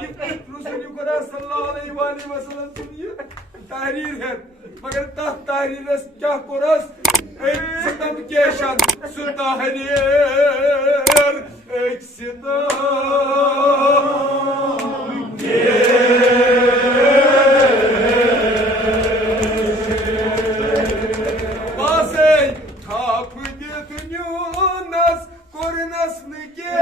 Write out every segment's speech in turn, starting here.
रसूल खुदा सल्लल्लाहु अलैहि वसल्लम सुनिए तहरीर है मगर तह तहरीर क्या कोरस एक सितम केशन सु तहरीर एक सितम बासे थाप dit nyunas kornas nike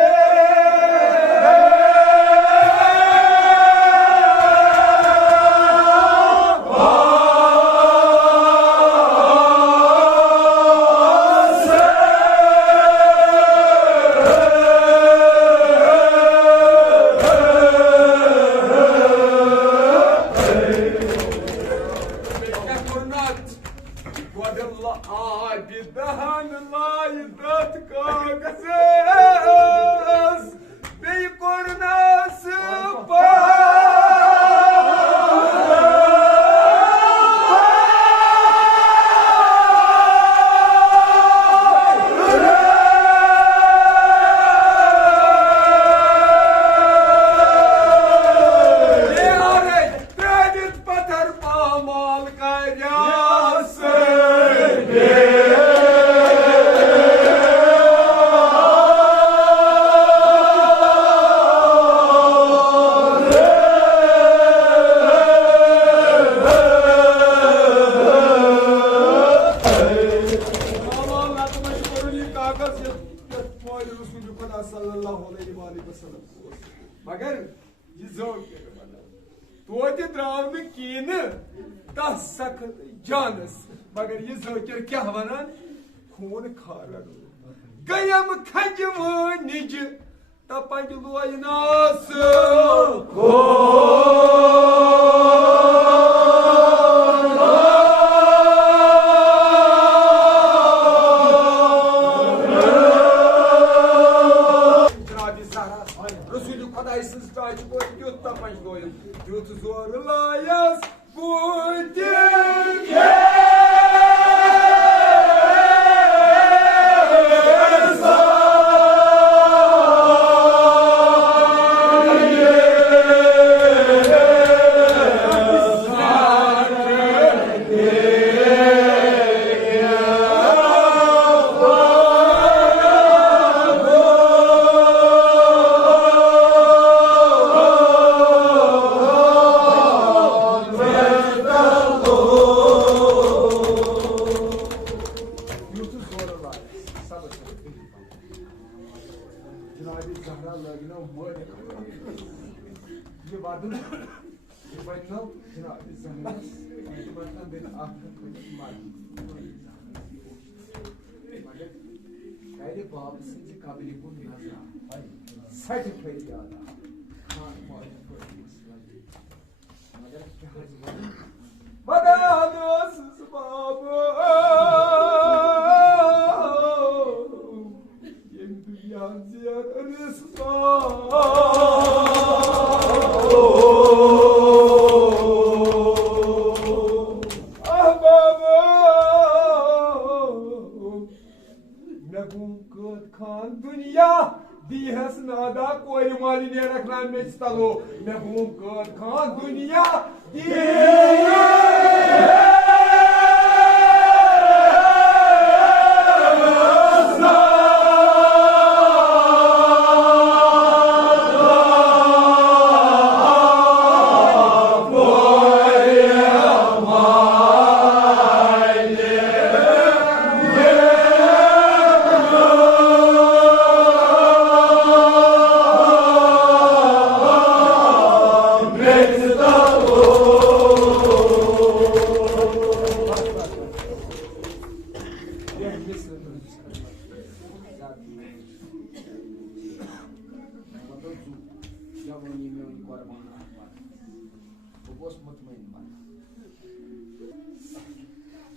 मगर ये तो द्राव नीन तह सख्त जानस मगर ये जकिर क्या वन खून खार गयम खज निज तपज लोयनास Yut zor layas budik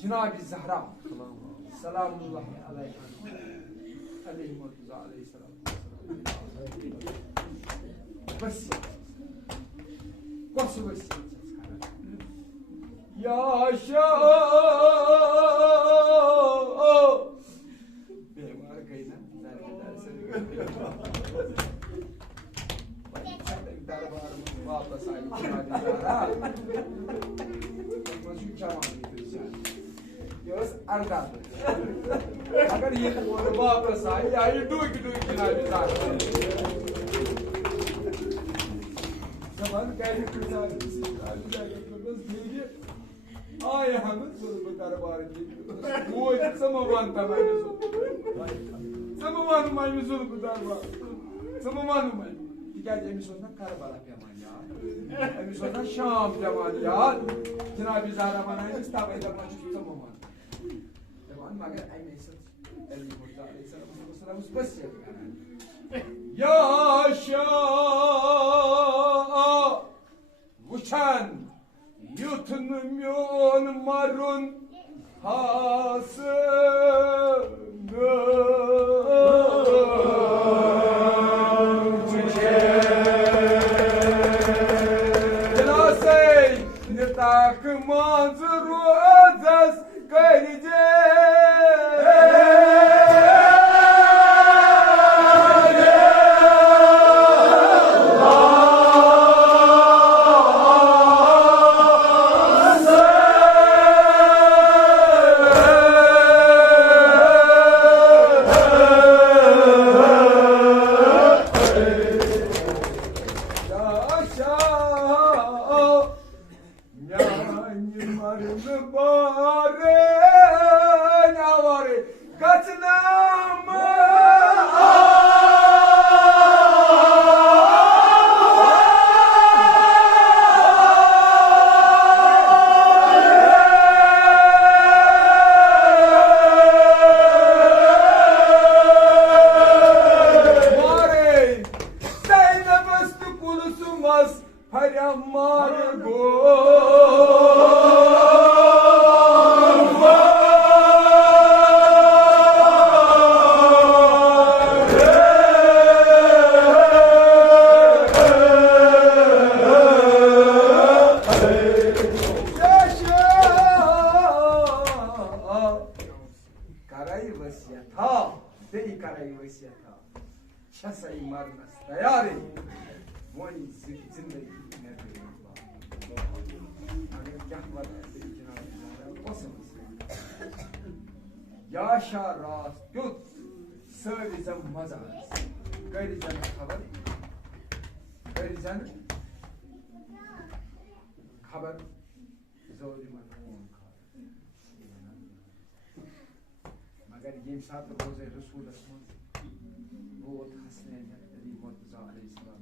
जनाब ज़हरा सलामुल्लाह अलैहा अलैहि मुर्तज़ा अलैहि सलाम बस कौन सी बस या शाह बेमार गई ना दरबार में वापस आई जनाब ये was अर्धा अगर ये वापस आई डूक जनाब जमान कैसे आए हम दरबार वो समवान समवान दरबार समवान तिकाज अमिस ना करबला पेमान याद अमिस ना शाम पेमान याद जनाब ज़हरा वनान तबे दपान समवान दपान मगर अमिस अली मुर्जा अलैहिस्सलाम बस या शाह वुछन युथन म्योन मारुन tak manzuru azaz kayje Yaşa rast yut söyleyeceğim mazaz vereceğim haber zor मगर ये साथ रोज़े रसूल अस्मद बहुत हसनैन अली मुर्तज़ा अलैहिस्सलाम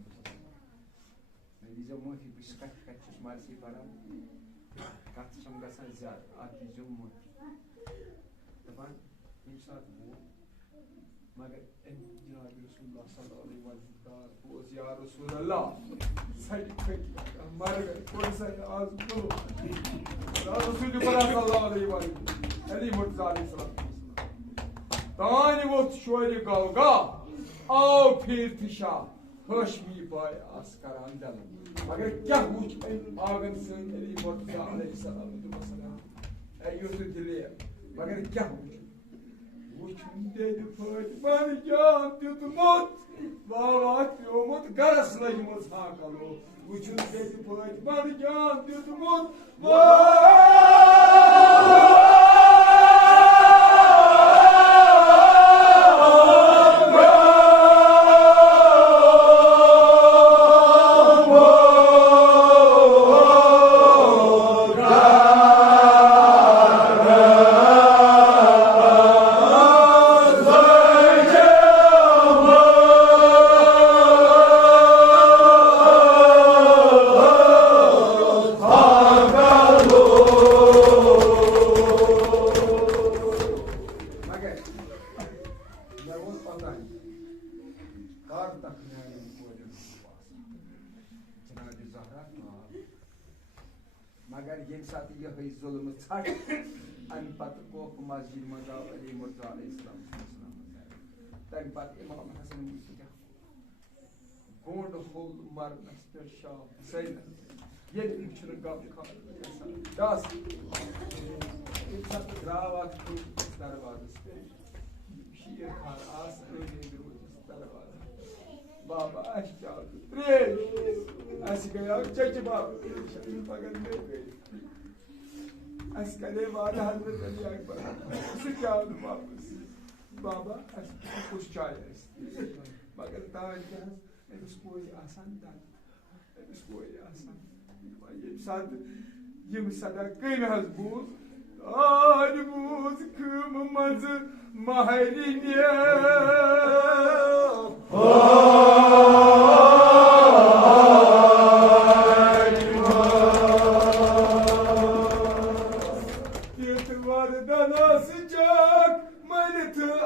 मैं दीजो मोती बिस्कट कच्चस मारसी पड़ा कच्च संगसा ज़्यादा आती जो मोती तबान ये साथ वो मगर इन जनाब रसूलुल्लाह सल्लल्लाहु अलैहि वसल्लम वो या रसूलल्लाह सही मर गए कोई सा आज बोलो रसूलुल्लाह सल्लल्लाहु अलैहि वसल्लम अली मुर्तज़ा अलैहिस्सलाम तानी वो शोरी गलगा आओ फिर तिशा हशमी बाय अस्करान दल मगर क्या हुच आगन सन अली मुर्तज़ा अलैहिस्सलाम अय्युस दिले मगर क्या हुच दे फट बन जान तुत मोत बाबा त्यो मोत गरस लगी मोत हाकलो हुच दे फट बन जान तुत मोत मगर ये साथ ये है जुल्म छट अन पत को मस्जिद मजा अली मुर्तज़ा अलैहिस्सलाम तन पत इमाम हसन मुर्तज़ा गोंड होल मरनस पे शाह हुसैन ये मुछन गप खा दास एक साथ रावत को दरवाजे पे शीर खान आस दरवाजे Baba aşağı. Bre. Askaya çekti baba. Şimdi bakın ne böyle. Askere vardı Hazreti Ali Akbar. Sıcağı baba. Baba askere kuş çay istiyor. Bakın daha önce hepsi koyu asan da. Hepsi koyu asan. Sad yim sadakın hazbuz. Adbuz kımmaz mahriye. Yetvardan sıcak manıtı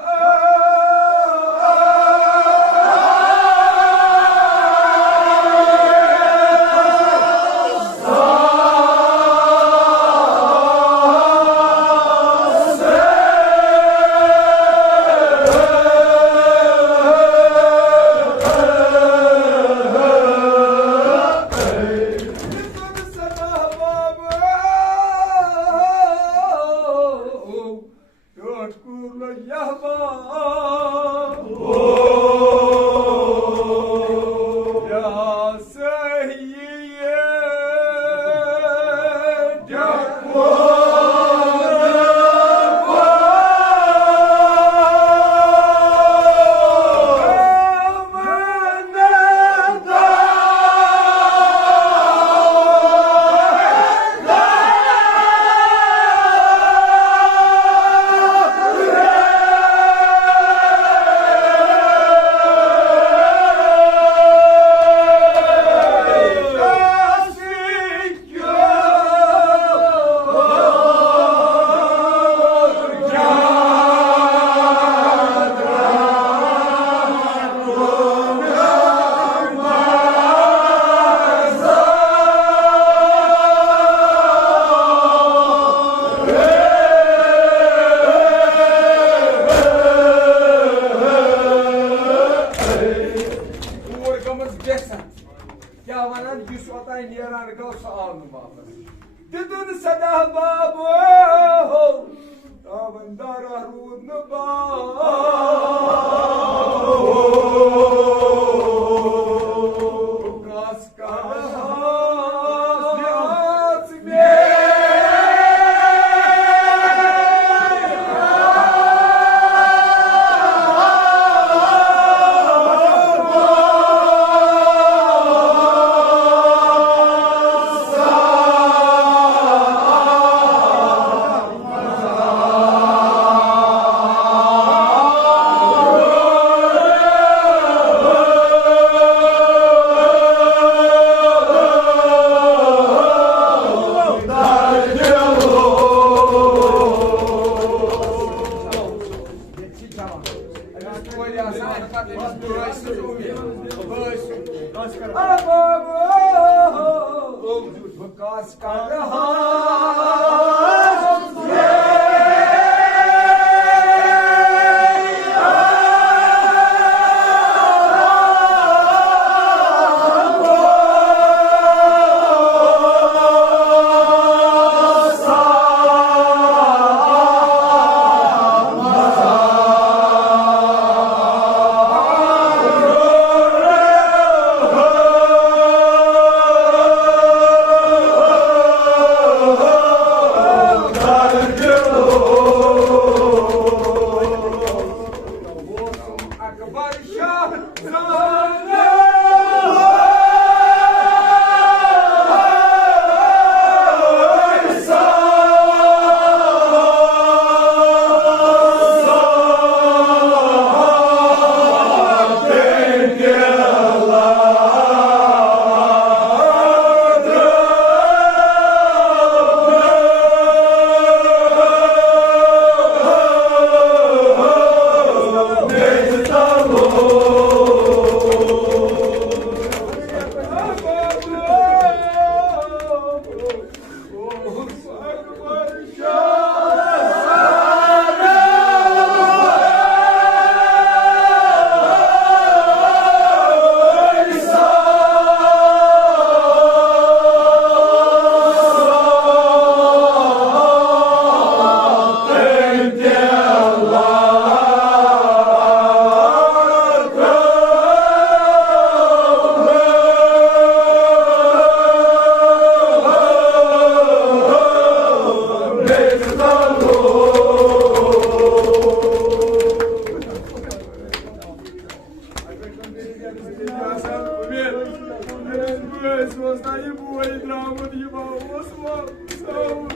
Boys was na ye boy drama ye ba was wa so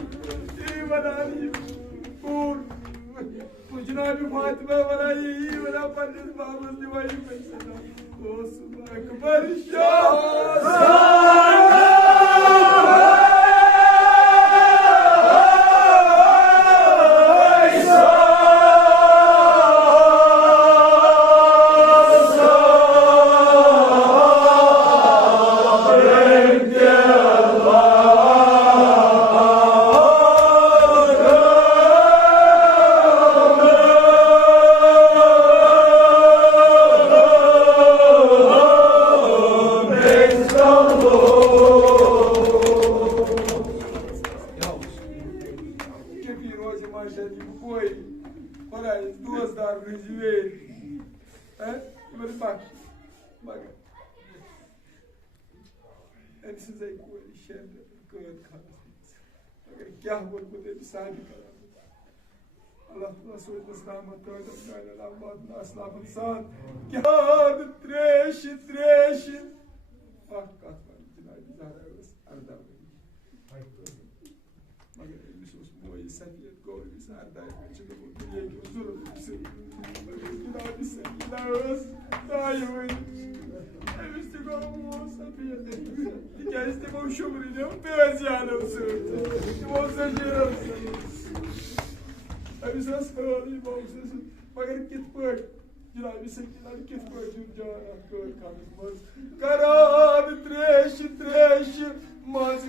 ye banani pur pujna bi Fatima banai ye bana pandit babas diwai paisa na o subah akbar क्या बोल मुझे शादी करा अल्लाह रसूल इस्लामत तो अल्लाह बात अस्लाम इंसान क्या त्रेश कत जनाब ज़हरा अर्दा मगर अमिस मोय सफियत गोल अर्दा ये जरूर जनाब सल्लास दायवन अमिस तो सफियत क्या इसको शुक्र ने बेजान मगर कित पट जनाब सकीना कित पट करार त्रेश मज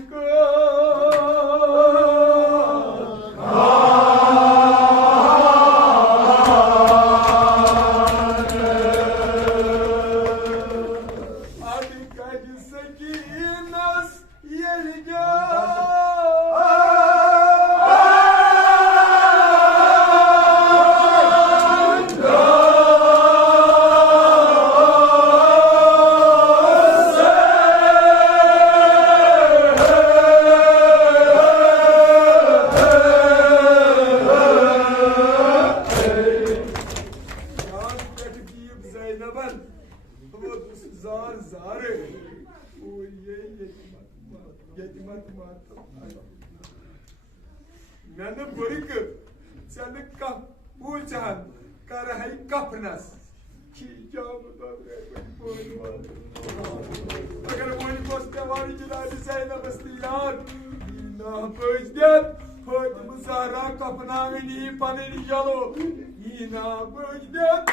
मैंने बुरिक चंद कप पूछान कर है कपनस की जाम तो अगर वही पोस्ट वाली जनाब सैयद बस्तियान ना बजदत फट मुसारा कपना नहीं पानी चलो ये ना बजदत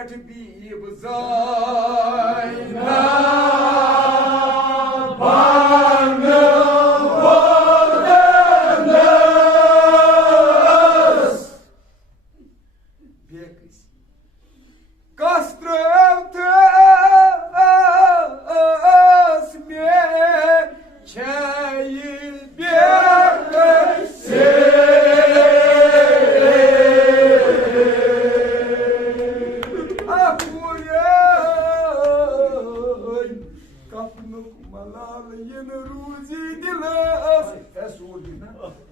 pet beeb Zaina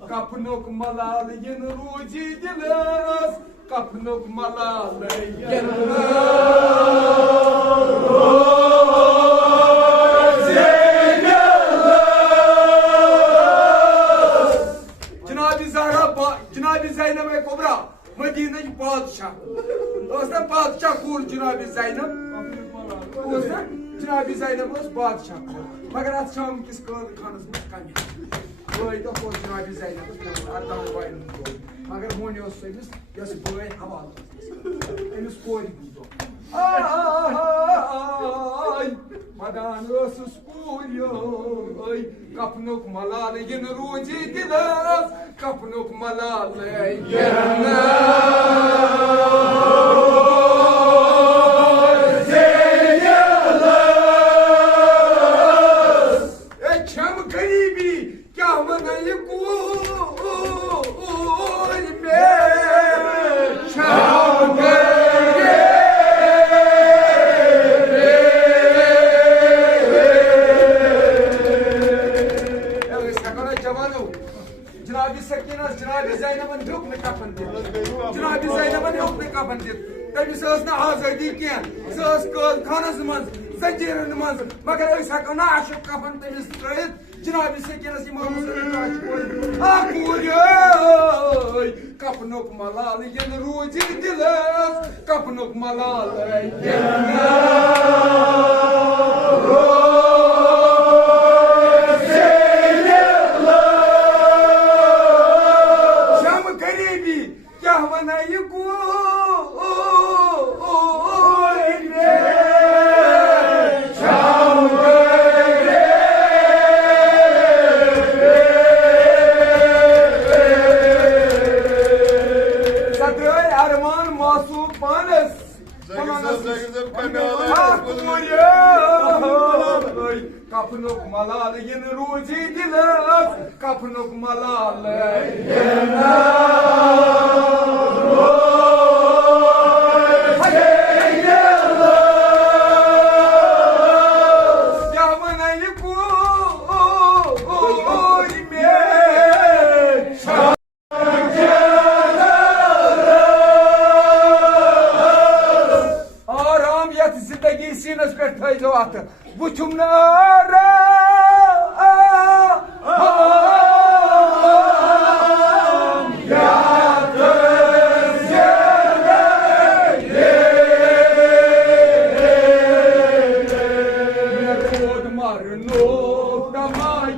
Kapnok malal yen ruji dilas kapnok malal yen Janabi Zainab Kubra Medina Padshah Dosta Padshah kur Janabi Zainab Dosta Janabi Zainab was Padshah Magar at sham kis khanas kami Boy da ko Janabi Zainab adam boy magar moni os semis yas boy haval enis kori budo ay madan os skulyo ay kapnok malal yen ruji dilas kapnok malal yen Janabi Zainab'ın yok ne kapandı. Tabi sözüne hazırdı ki söz kıl kanısımız, zakirinimiz. Magar öyle sakına aşık kapandı biz kayıt. Janabi Sakina'sı imamımızın karşı koydu. Akuluy, kapınok malal yen ruji dilas, kapınok malal yen Kapınok malal yen ruji dilas, kapınok malal yen Bu cümlelere Marno, Tamay,